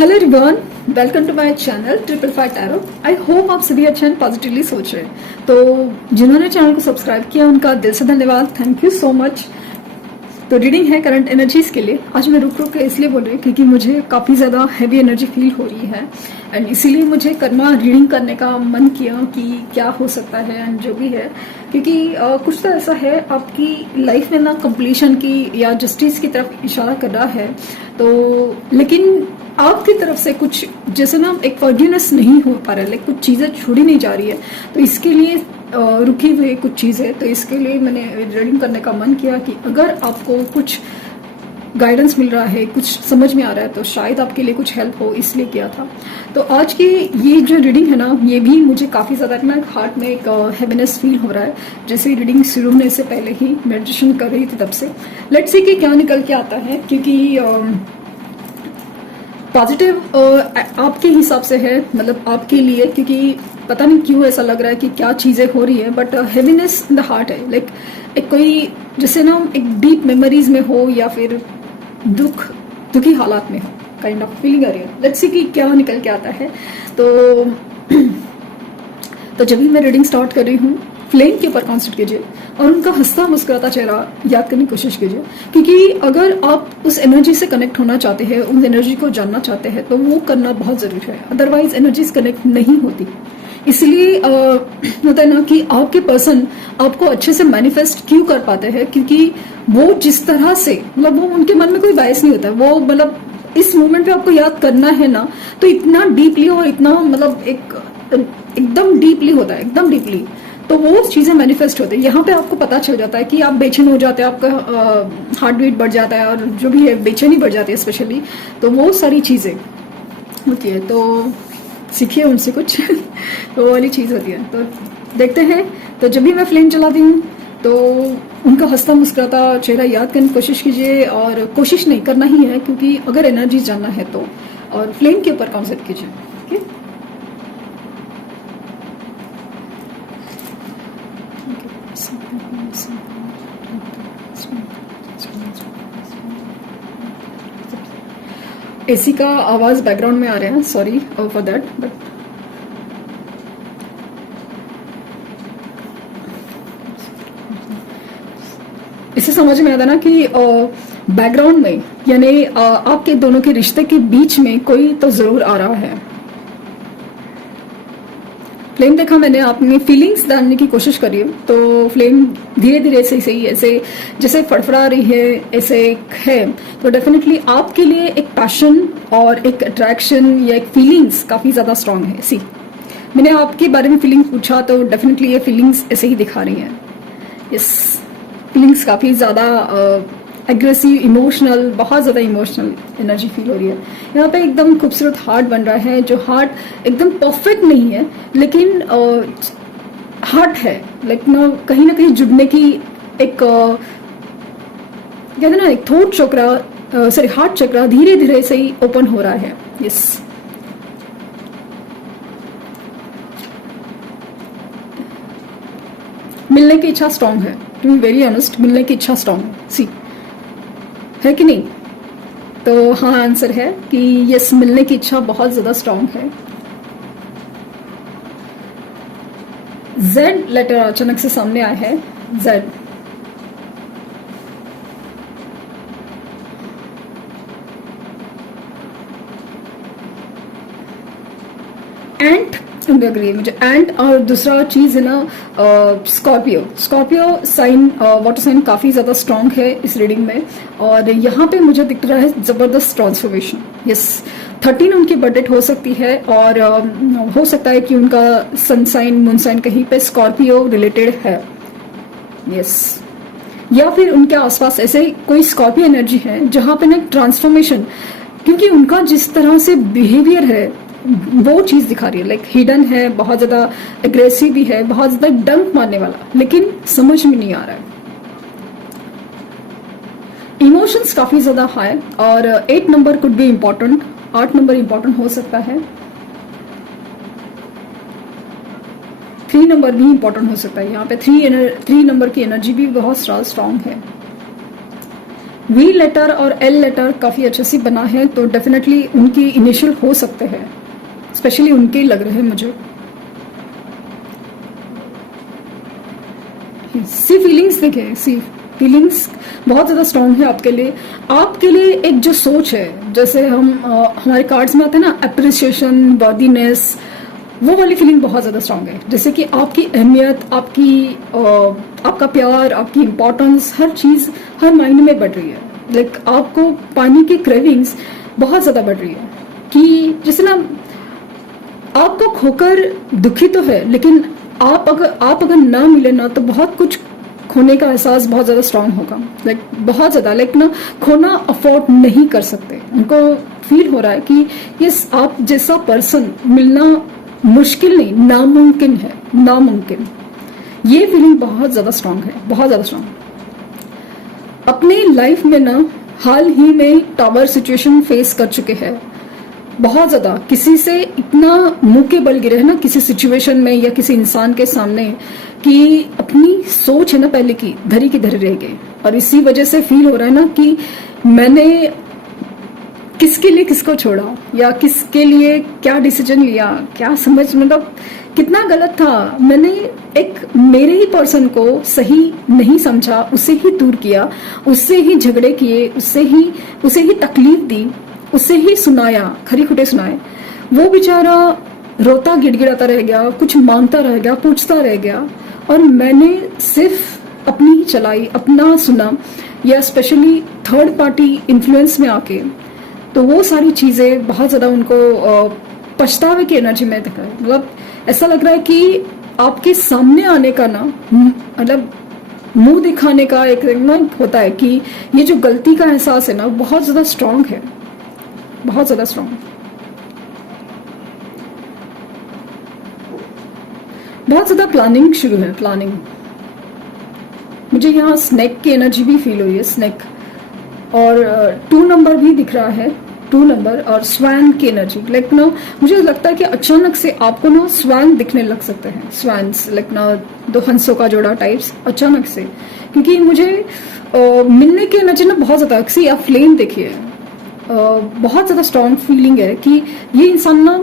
Hello everyone, welcome to my channel triple five tarot. I hope आप सभी अच्छा and positively सोच रहे हैं। तो जिन्होंने चैनल को सब्सक्राइब किया उनका दिल से धन्यवाद, थैंक यू सो मच। तो रीडिंग है करंट एनर्जीज के लिए। आज मैं रुक रुक के इसलिए बोल रही हूँ क्योंकि मुझे काफ़ी ज़्यादा हैवी एनर्जी फील हो रही है एंड इसीलिए मुझे रीडिंग करने का मन किया कि क्या हो सकता है एंड जो भी है, क्योंकि कुछ तो ऐसा है आपकी लाइफ में ना कंप्लीशन की या जस्टिस की तरफ इशारा कर रहा है। तो लेकिन आपकी तरफ से कुछ जैसे ना एक फॉरगिवनेस नहीं हो पा रहा है, लाइक कुछ चीज़ें छोड़ी नहीं जा रही है। तो इसके लिए रुकी हुई कुछ चीज़ें, तो इसके लिए मैंने रीडिंग करने का मन किया कि अगर आपको कुछ गाइडेंस मिल रहा है, कुछ समझ में आ रहा है, तो शायद आपके लिए कुछ हेल्प हो, इसलिए किया था। तो आज की ये जो रीडिंग है ना, ये भी मुझे काफ़ी ज़्यादा ना हार्ट में एक हैवीनेस फील हो रहा है। जैसे रीडिंग शुरू होने से पहले ही मेडिटेशन कर रही थी तब से। लेट्स सी कि क्या निकल के आता है, क्योंकि पॉजिटिव आपके हिसाब से है, मतलब आपके लिए, क्योंकि पता नहीं क्यों ऐसा लग रहा है कि क्या चीज़ें हो रही है, but heaviness in the heart है। लाइक एक कोई जैसे ना एक डीप मेमोरीज में हो या फिर दुखी हालात में हो, काइंड ऑफ फीलिंग आ रही है। लेट्स सी कि क्या निकल के आता है। तो जब भी मैं रीडिंग स्टार्ट कर रही हूँ, फ्लेम के ऊपर कॉन्सेंट्रेट कीजिए और उनका हंसता मुस्कुराता चेहरा याद करने की कोशिश कीजिए, क्योंकि अगर आप उस एनर्जी से कनेक्ट होना चाहते हैं, उस एनर्जी को जानना चाहते हैं, तो वो करना बहुत ज़रूरी है, अदरवाइज एनर्जीज कनेक्ट नहीं होती। इसलिए होता है ना कि आपके पर्सन आपको अच्छे से मैनिफेस्ट क्यों कर पाते हैं, क्योंकि वो जिस तरह से, मतलब वो उनके मन में कोई बायस नहीं होता, वो मतलब इस मोमेंट पे आपको याद करना है ना, तो इतना डीपली और इतना मतलब एकदम डीपली होता है, एकदम डीपली, तो वो चीज़ें मैनिफेस्ट होती है। यहाँ पे आपको पता चल जाता है कि आप बेचैन हो जाते हैं, आपका हार्ट बीट बढ़ जाता है और जो भी है बेचैनी बढ़ जाती है स्पेशली, तो वो सारी चीज़ें होती है। तो सीखिए उनसे कुछ तो वो वाली चीज़ होती है। तो देखते हैं। तो जब भी मैं फ्लेम चलाती हूँ तो उनका हंसता मुस्कुराता चेहरा याद करने की कोशिश कीजिए, और कोशिश नहीं करना ही है, क्योंकि अगर एनर्जी जानना है तो, और फ्लेम के ऊपर कॉन्सेंट्रेट कीजिए। ओके, एसी का आवाज बैकग्राउंड में आ रहा है, सॉरी फॉर दैट, बट इससे समझ में आता ना कि बैकग्राउंड में यानी आपके दोनों के रिश्ते के बीच में कोई तो जरूर आ रहा है। फ्लेम देखा मैंने, अपनी फीलिंग्स जानने की कोशिश करी है, तो फ्लेम धीरे धीरे से ही ऐसे जैसे फड़फड़ा रही है, ऐसे है। तो डेफिनेटली आपके लिए एक पैशन और एक अट्रैक्शन या एक फीलिंग्स काफ़ी ज़्यादा स्ट्रांग है। सी, मैंने आपके बारे में फीलिंग्स पूछा तो डेफिनेटली ये फीलिंग्स ऐसे ही दिखा रही हैं। यस, फीलिंग्स काफ़ी ज़्यादा एग्रेसिव, इमोशनल, बहुत ज़्यादा इमोशनल एनर्जी फील हो रही है। यहाँ पे एकदम खूबसूरत हार्ट बन रहा है, जो हार्ट एकदम परफेक्ट नहीं है, लेकिन हार्ट है, लाइक ना कहीं जुड़ने की एक कहते हैं ना, एक थ्रोट चक्रा, सॉरी हार्ट चक्रा धीरे धीरे से ही ओपन हो रहा है। यस, मिलने की इच्छा स्ट्रांग है, टू बी वेरी ऑनेस्ट, मिलने की इच्छा स्ट्रांग है। सी, है कि नहीं? तो हाँ, आंसर है कि यस, मिलने की इच्छा बहुत ज्यादा स्ट्रांग है। जेड लेटर अचानक से सामने आया है, जेड। एंट अग्री मुझे, एंड और दूसरा चीज है ना स्कॉर्पियो साइन, वाटर साइन काफी ज्यादा स्ट्रांग है इस रीडिंग में, और यहाँ पे मुझे दिख रहा है जबरदस्त ट्रांसफॉर्मेशन। यस, 13 उनकी बर्थडे हो सकती है, और हो सकता है कि उनका सन साइन, मून साइन कहीं पे स्कॉर्पियो रिलेटेड है। यस, या फिर उनके आसपास ऐसे कोई स्कॉर्पियो एनर्जी है जहाँ पे ना ट्रांसफॉर्मेशन, क्योंकि उनका जिस तरह से बिहेवियर है वो चीज दिखा रही है, लाइक हिडन है, बहुत ज्यादा एग्रेसिव भी है, बहुत ज्यादा डंक मारने वाला, लेकिन समझ में नहीं आ रहा है। इमोशंस काफी ज्यादा हाई, और 8 number could be important, 8 number important हो सकता है, 3 नंबर भी इम्पोर्टेंट हो सकता है। यहाँ पे 3 नंबर की एनर्जी भी बहुत स्ट्रांग है। वी लेटर और एल लेटर काफ़ी अच्छे से बना है, तो डेफिनेटली उनकी इनिशियल हो सकते हैं, स्पेशली उनके लग रहे हैं मुझे। सी फीलिंग्स देखें, सी फीलिंग्स बहुत ज़्यादा स्ट्रांग है आपके लिए। आपके लिए एक जो सोच है, जैसे हम हमारे कार्ड्स में आते हैं ना, अप्रिसिएशन, वर्दीनेस, वो वाली फीलिंग बहुत ज़्यादा स्ट्रांग है। जैसे कि आपकी अहमियत, आपका प्यार, आपकी इम्पोर्टेंस, हर चीज़ हर मायने में बढ़ रही है। लाइक आपको पाने की क्रेविंग्स बहुत ज़्यादा बढ़ रही है कि जैसे ना आपको खोकर दुखी तो है, लेकिन आप अगर ना मिले ना, तो बहुत कुछ खोने का एहसास बहुत ज़्यादा स्ट्रांग होगा। लाइक बहुत ज़्यादा, लाइक ना खोना अफोर्ड नहीं कर सकते। उनको फील हो रहा है कि ये आप जैसा पर्सन मिलना मुश्किल नहीं, नामुमकिन है, नामुमकिन। ये फीलिंग बहुत ज़्यादा स्ट्रांग है, बहुत ज़्यादा स्ट्रांग। अपनी लाइफ में ना हाल ही में टावर सिचुएशन फेस कर चुके हैं बहुत ज़्यादा। किसी से इतना मुंह के बल गिरे है ना, किसी सिचुएशन में या किसी इंसान के सामने, कि अपनी सोच है ना पहले की धरी रह गई। और इसी वजह से फील हो रहा है ना कि मैंने किसके लिए किसको छोड़ा, या किसके लिए क्या डिसीजन लिया, क्या समझ, मतलब कितना गलत था। मैंने एक मेरे ही पर्सन को सही नहीं समझा, उसे ही दूर किया, उससे ही झगड़े किए, उसे ही तकलीफ दी, उसे ही सुनाया, खरी खुटे सुनाए। वो बेचारा रोता गिड़गिड़ाता रह गया, कुछ मांगता रह गया, पूछता रह गया, और मैंने सिर्फ अपनी ही चलाई, अपना सुना, या स्पेशली थर्ड पार्टी इन्फ्लुएंस में आके, तो वो सारी चीज़ें बहुत ज़्यादा उनको पछतावे की एनर्जी में दिखा है। मतलब ऐसा लग रहा है कि आपके सामने आने का ना, मतलब मुंह दिखाने का एक ना होता है कि ये जो गलती का एहसास है ना, बहुत ज़्यादा स्ट्रांग है, बहुत ज़्यादा स्ट्रांग। बहुत ज़्यादा प्लानिंग शुरू है, प्लानिंग। मुझे यहाँ स्नेक की एनर्जी भी फील हुई है, स्नेक, और 2 नंबर भी दिख रहा है, 2 नंबर, और स्वैन की एनर्जी। लाइक ना मुझे लगता है कि अचानक से आपको ना स्वैन दिखने लग सकते हैं, स्वैन्स, लाइक ना 2 हंसों का जोड़ा टाइप्स अचानक से। क्योंकि मुझे मिलने की एनर्जी ना बहुत ज़्यादा, अक्सी आप फ्लेम देखिए, बहुत ज़्यादा स्ट्रॉन्ग फीलिंग है कि ये इंसान ना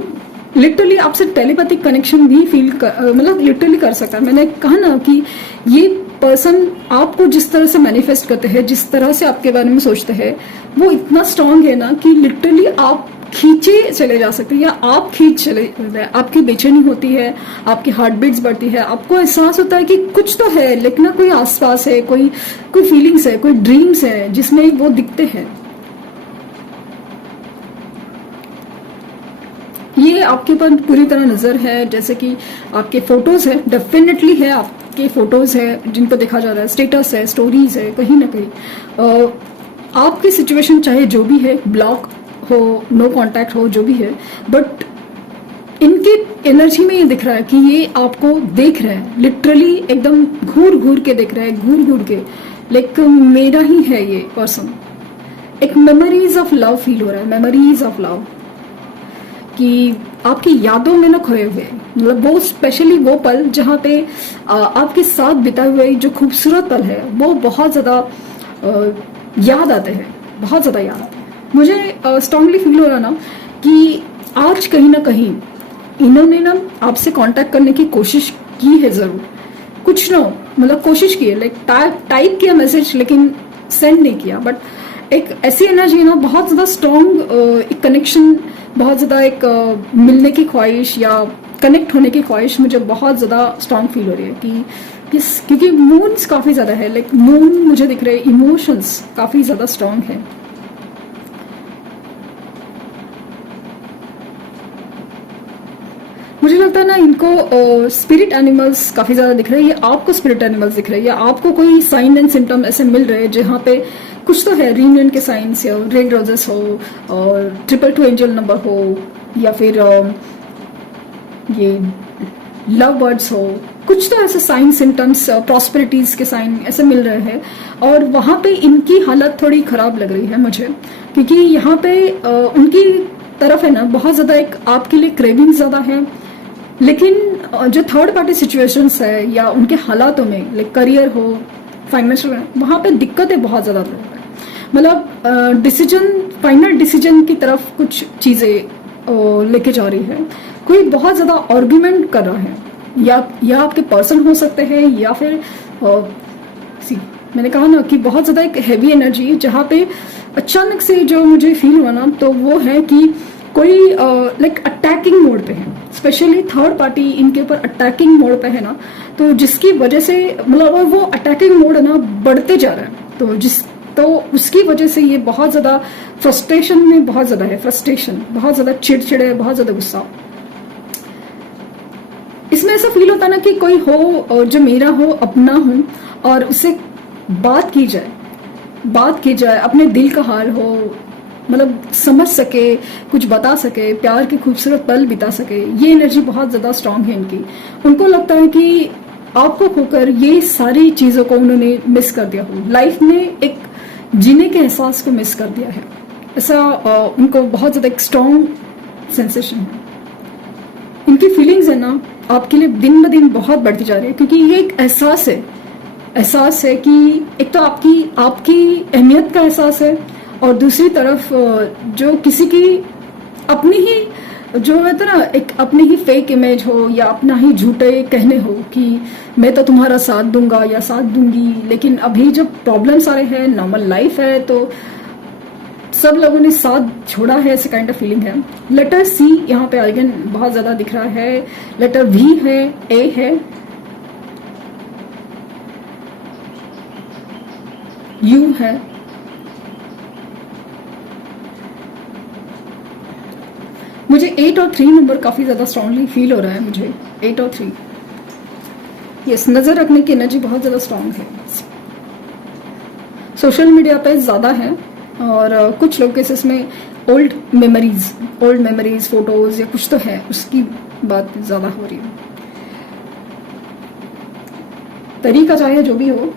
लिटरली आपसे टेलीपैथिक कनेक्शन भी फील मतलब लिटरली कर सकता है। मैंने कहा ना कि ये पर्सन आपको जिस तरह से मैनिफेस्ट करते हैं, जिस तरह से आपके बारे में सोचते हैं, वो इतना स्ट्रांग है ना कि लिटरली आप खींचे चले जा सकते हैं, या आप खींच चले, आपकी बेचैनी होती है, आपकी हार्ट बीट्स बढ़ती है, आपको एहसास होता है कि कुछ तो है, लेकिन ना कोई आसपास है, कोई फीलिंग्स है, कोई ड्रीम्स है जिसमें वो दिखते हैं। ये आपके ऊपर पूरी तरह नज़र है। जैसे कि आपके फोटोज़ है, डेफिनेटली है, आपके फोटोज़ है जिनको देखा जा रहा है, स्टेटस है, स्टोरीज है, कहीं ना कहीं आपकी सिचुएशन चाहे जो भी है, ब्लॉक हो, नो कांटेक्ट हो, जो भी है, बट इनकी एनर्जी में ये दिख रहा है कि ये आपको देख रहे हैं, लिटरली एकदम घूर घूर के देख रहे हैं, घूर घूर के, लाइक मेरा ही है ये पर्सन। एक मेमोरीज ऑफ लव फील हो रहा है, मेमोरीज ऑफ लव, कि आपकी यादों में ना खोए हुए, मतलब वो स्पेशली वो पल जहाँ पे आपके साथ बिताए हुए जो खूबसूरत पल है, वो बहुत ज़्यादा याद आते हैं, बहुत ज़्यादा याद आते हैं। मुझे स्ट्रांगली फील हो रहा ना कि आज कहीं ना कहीं इन्होंने ना आपसे कांटेक्ट करने की कोशिश की है, ज़रूर कुछ ना, मतलब कोशिश की है, लाइक टाइप किया मैसेज, लेकिन सेंड नहीं किया। बट एक ऐसी एनर्जी है ना, बहुत ज़्यादा स्ट्रॉन्ग एक कनेक्शन, बहुत ज़्यादा एक मिलने की ख्वाहिश या कनेक्ट होने की ख्वाहिश मुझे बहुत ज़्यादा स्ट्रॉन्ग फील हो रही है कि क्योंकि मूड्स काफ़ी ज़्यादा है, लाइक मूड मुझे दिख रहे हैं, इमोशंस काफ़ी ज़्यादा स्ट्रॉन्ग है। मुझे लगता है ना इनको स्पिरिट एनिमल्स काफ़ी ज़्यादा दिख रहे हैं, या आपको स्पिरिट एनिमल्स दिख रहे हैं, या आपको कोई साइन एंड सिम्टम ऐसे मिल रहे हैं जहाँ पे कुछ तो है, रीयूनियन के साइंस, या रेड रोजेस हो, और 222 एंजल नंबर हो, या फिर ये लव बर्ड्स हो, कुछ तो ऐसे साइन सिम्टम्स, प्रॉस्पेरिटीज के साइन ऐसे मिल रहे हैं। और वहाँ पे इनकी हालत थोड़ी ख़राब लग रही है मुझे, क्योंकि यहाँ पे उनकी तरफ है ना बहुत ज़्यादा एक आपके लिए क्रेविंग ज़्यादा है, लेकिन जो थर्ड पार्टी सिचुएशंस है या उनके हालातों में, लाइक करियर हो, फाइनेंशियल, वहाँ पे दिक्कतें बहुत ज़्यादा मतलब डिसीजन, फाइनल डिसीजन की तरफ कुछ चीज़ें लेके जा रही है। कोई बहुत ज़्यादा आर्ग्यूमेंट कर रहा है, या आपके पर्सन हो सकते हैं, या फिर मैंने कहा ना कि बहुत ज़्यादा एक हैवी एनर्जी, जहाँ पे अचानक से जो मुझे फील हुआ ना, तो वो है कि कोई लाइक अटैकिंग मोड पे है, स्पेशली थर्ड पार्टी इनके ऊपर अटैकिंग मोड पे है ना, तो जिसकी वजह से मतलब वो अटैकिंग मोड है ना बढ़ते जा रहा है, तो उसकी वजह से ये बहुत ज़्यादा फ्रस्ट्रेशन में बहुत ज़्यादा है, फ्रस्ट्रेशन, बहुत ज़्यादा चिड़चिड़े, बहुत ज़्यादा गुस्सा। इसमें ऐसा फील होता है ना कि कोई हो जो मेरा हो, अपना हो, और उससे बात की जाए, अपने दिल का हाल हो, मतलब समझ सके, कुछ बता सके, प्यार के खूबसूरत पल बिता सके। ये एनर्जी बहुत ज़्यादा स्ट्रांग है इनकी। उनको लगता है कि आपको खोकर ये सारी चीज़ों को उन्होंने मिस कर दिया हो, लाइफ में एक जीने के एहसास को मिस कर दिया है। ऐसा उनको बहुत ज़्यादा एक स्ट्रांग सेंसेशन है। इनकी फीलिंग्स है ना आपके लिए दिन ब दिन बहुत बढ़ती जा रही है, क्योंकि ये एक एहसास है कि एक तो आपकी अहमियत का एहसास है, और दूसरी तरफ जो किसी की अपनी ही जो है ना, एक अपनी ही फेक इमेज हो, या अपना ही झूठे कहने हो कि मैं तो तुम्हारा साथ दूंगा या साथ दूंगी, लेकिन अभी जब प्रॉब्लम्स आ रहे हैं, नॉर्मल लाइफ है, तो सब लोगों ने साथ छोड़ा है, ऐसे काइंड ऑफ फीलिंग है। लेटर सी यहाँ पे अगेन बहुत ज्यादा दिख रहा है, लेटर वी है, ए है, यू है, मुझे 8 और 3 नंबर काफी ज्यादा स्ट्रांगली फील हो रहा है। मुझे 8 और 3, यस, नजर रखने की एनर्जी बहुत ज्यादा स्ट्रांग है। सोशल मीडिया पे ज्यादा है, और कुछ लोग केसेस में ओल्ड मेमोरीज फोटोज या कुछ तो है, उसकी बात ज्यादा हो रही है। तरीका चाहे जो भी हो,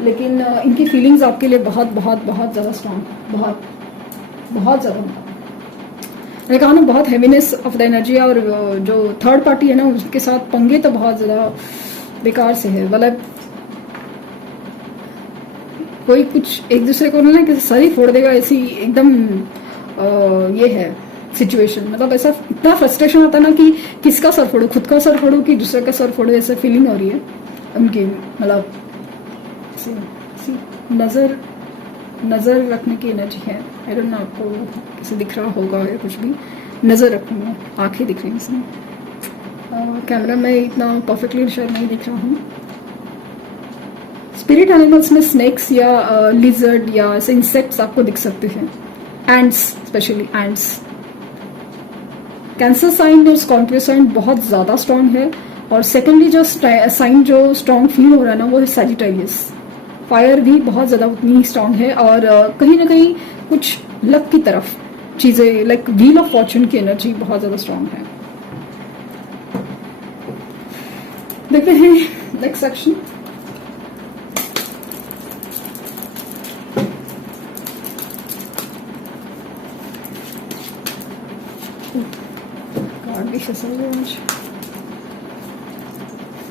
लेकिन इनकी फीलिंग्स आपके लिए बहुत बहुत बहुत ज्यादा स्ट्रांग, बहुत ज्यादा। मैंने कहा ना, बहुत हैवीनेस ऑफ द एनर्जी, और जो थर्ड पार्टी है ना, उसके साथ पंगे तो बहुत ज्यादा बेकार से है। मतलब कोई कुछ एक दूसरे को ना कि सर ही फोड़ देगा, ऐसी एकदम ये है सिचुएशन। मतलब ऐसा इतना फ्रस्ट्रेशन आता है ना कि किसका सर फोड़ो, खुद का सर फोड़ो कि दूसरे का सर फोड़ो, ऐसा फीलिंग हो रही है उनकी। मतलब नजर रखने की एनर्जी है। आई डोंट नो आपको किसी दिख रहा होगा या कुछ भी, नजर रखूंगा, आंखें दिख रही हैं इसमें। कैमरा में इतना परफेक्टली शायद नहीं दिख रहा हूँ। स्पिरिट एनिमल्स में स्नेक्स या लिजर्ड या ऐसे इंसेक्ट्स आपको दिख सकते हैं, ants, especially ants. Cancer sign और स्कॉर्पियो साइन बहुत ज्यादा स्ट्रांग है, और सेकेंडली जो साइन जो स्ट्रांग फील हो रहा है ना, वो है सैजिटेरियस। फायर भी बहुत ज्यादा उतनी ही स्ट्रांग है, और कहीं ना कहीं कुछ लक की तरफ चीजें, लाइक व्हील ऑफ फॉर्चून की एनर्जी बहुत ज्यादा स्ट्रांग है। देखते हैं next section. God be so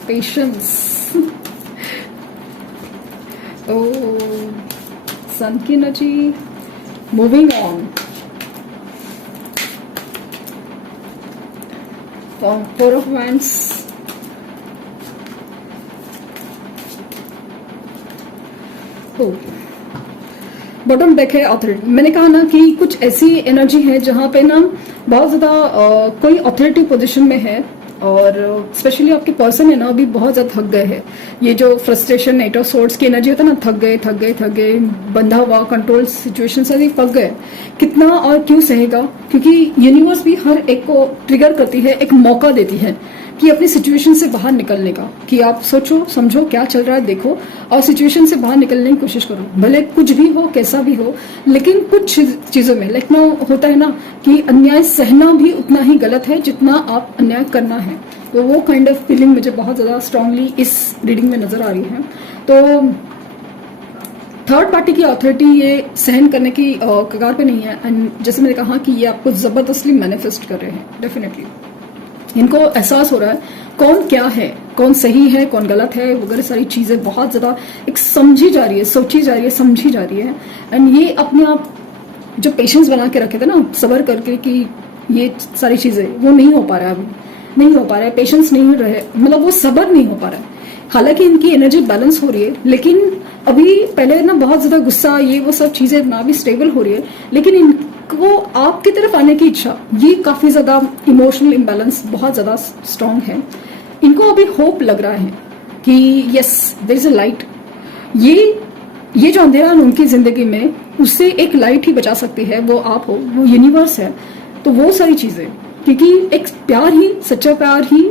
patience. Oh, sun की energy, moving on. Four of Wands. Bottom deck है ऑथोरिटी। मैंने कहा ना कि कुछ ऐसी एनर्जी है जहां पे ना बहुत ज्यादा कोई ऑथोरिटी पोजीशन में है, और स्पेशली आपके पर्सन है ना अभी बहुत ज्यादा थक गए हैं। ये जो फ्रस्ट्रेशन, एट ऑफ सोर्ड्स की एनर्जी होता है ना, थक गए, बंधा हुआ कंट्रोल सिचुएशन से पक गए। कितना और क्यों सहेगा, क्योंकि यूनिवर्स भी हर एक को ट्रिगर करती है, एक मौका देती है कि अपनी सिचुएशन से बाहर निकलने का, कि आप सोचो समझो क्या चल रहा है, देखो, और सिचुएशन से बाहर निकलने की कोशिश करो। भले कुछ भी हो, कैसा भी हो, लेकिन कुछ चीजों में लाइक ना होता है ना कि अन्याय सहना भी उतना ही गलत है जितना आप अन्याय करना है। तो वो काइंड ऑफ फीलिंग मुझे बहुत ज्यादा स्ट्रांगली इस रीडिंग में नजर आ रही है। तो थर्ड पार्टी की अथॉरिटी ये सहन करने की कगार पे नहीं है, एंड जैसे मैंने कहा कि ये आपको जबरदस्ती मैनिफेस्ट कर रहे हैं डेफिनेटली। इनको एहसास हो रहा है कौन क्या है, कौन सही है, कौन गलत है, वगैरह सारी चीजें बहुत ज्यादा एक समझी जा रही है, सोची जा रही है, समझी जा रही है। एंड ये अपने आप जो पेशेंस बना के रखे थे ना, सबर करके कि ये सारी चीजें, वो नहीं हो पा रहा है, अभी नहीं हो पा रहा है, पेशेंस नहीं रहे, मतलब वो सबर नहीं हो पा रहा है। हालांकि इनकी एनर्जी बैलेंस हो रही है, लेकिन अभी पहले ना बहुत ज्यादा गुस्सा, ये वो सब चीजें ना भी स्टेबल हो रही है, लेकिन इनको आपकी तरफ आने की इच्छा, ये काफी ज्यादा इमोशनल इम्बैलेंस बहुत ज्यादा स्ट्रांग है। इनको अभी होप लग रहा है कि yes there is a light, ये जो अंधेरा है उनकी जिंदगी में, उससे एक लाइट ही बचा सकती है, वो आप हो, वो यूनिवर्स है। तो वो सारी चीजें, क्योंकि एक प्यार ही, सच्चा प्यार ही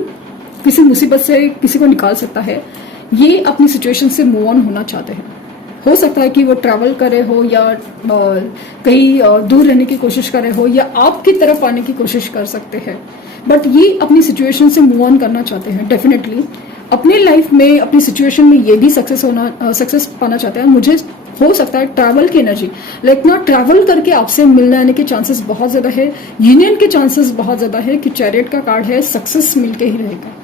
किसी मुसीबत से किसी को निकाल सकता है। ये अपनी सिचुएशन से मूव ऑन होना चाहते हैं। हो सकता है कि वो ट्रैवल करे हो, या कहीं दूर रहने की कोशिश करे हो, या आपकी तरफ आने की कोशिश कर सकते हैं, बट ये अपनी सिचुएशन से मूव ऑन करना चाहते हैं। डेफिनेटली अपनी लाइफ में, अपनी सिचुएशन में ये भी सक्सेस पाना चाहते हैं। मुझे हो सकता है ट्रैवल की एनर्जी, लाइक ना ट्रैवल करके आपसे मिलने आने के चांसेस बहुत ज्यादा है, यूनियन के चांसेस बहुत ज्यादा है कि चैरियट का कार्ड है, सक्सेस मिलके ही रहेगा,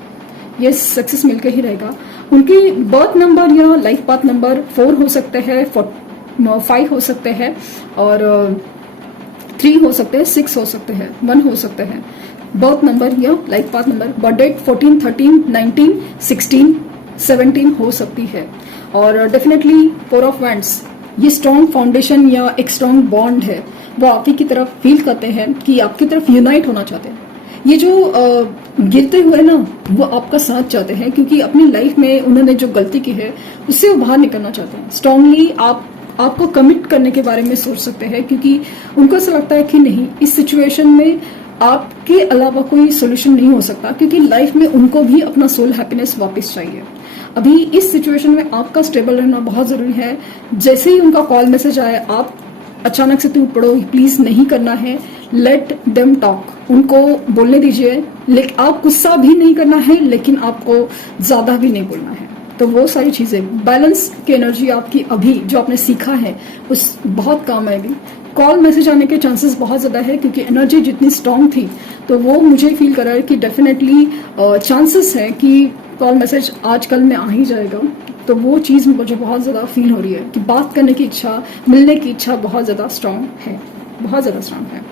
ये सक्सेस मिलके ही रहेगा। उनकी बर्थ नंबर या लाइफ पाथ नंबर 4 हो सकते हैं, 5 हो सकते हैं, और 3 हो सकते हैं, 6 हो सकते हैं, 1 हो सकते हैं। बर्थ नंबर या life path number, birth date 14, 13, 19, 16, 17 हो सकती है। और डेफिनेटली 4 ऑफ वैंड्स, ये स्ट्रॉन्ग फाउंडेशन या एक स्ट्रॉन्ग बॉन्ड है, वो आप ही की तरफ फील करते हैं कि आपकी तरफ यूनाइट होना चाहते हैं। ये जो गिरते हुए ना, वो आपका साथ चाहते हैं, क्योंकि अपनी लाइफ में उन्होंने जो गलती की है उससे वो बाहर निकलना चाहते हैं। स्ट्रांगली आपको कमिट करने के बारे में सोच सकते हैं, क्योंकि उनको ऐसा लगता है कि नहीं, इस सिचुएशन में आपके अलावा कोई सोल्यूशन नहीं हो सकता, क्योंकि लाइफ में उनको भी अपना सोल हैप्पीनेस वापस चाहिए। अभी इस सिचुएशन में आपका स्टेबल रहना बहुत जरूरी है। जैसे ही उनका कॉल मैसेज आए, आप अचानक से टूट पड़ो, प्लीज नहीं करना है, लेट देम टॉक, उनको बोलने दीजिए। लेकिन आप गुस्सा भी नहीं करना है, लेकिन आपको ज्यादा भी नहीं बोलना है। तो वो सारी चीजें, बैलेंस की एनर्जी आपकी अभी जो आपने सीखा है उस बहुत काम आएगी। कॉल मैसेज आने के चांसेस बहुत ज्यादा है, क्योंकि एनर्जी जितनी स्ट्रांग थी, तो वो मुझे फील कर रहा है कि डेफिनेटली चांसेस है कि कॉल मैसेज आज कल में आ ही जाएगा। तो वो चीज मुझे बहुत ज्यादा फील हो रही है कि बात करने की इच्छा, मिलने की इच्छा बहुत ज्यादा स्ट्रांग है, बहुत ज्यादा स्ट्रांग है।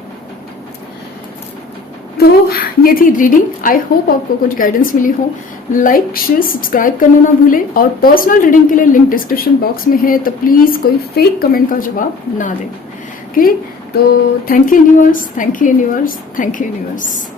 तो ये थी रीडिंग। आई होप आपको कुछ गाइडेंस मिली हो। लाइक, शेयर, सब्सक्राइब करना ना भूले, और पर्सनल रीडिंग के लिए लिंक डिस्क्रिप्शन बॉक्स में है, तो प्लीज कोई फेक कमेंट का जवाब ना दें। ओके, तो thank you universe, thank you universe, thank you universe.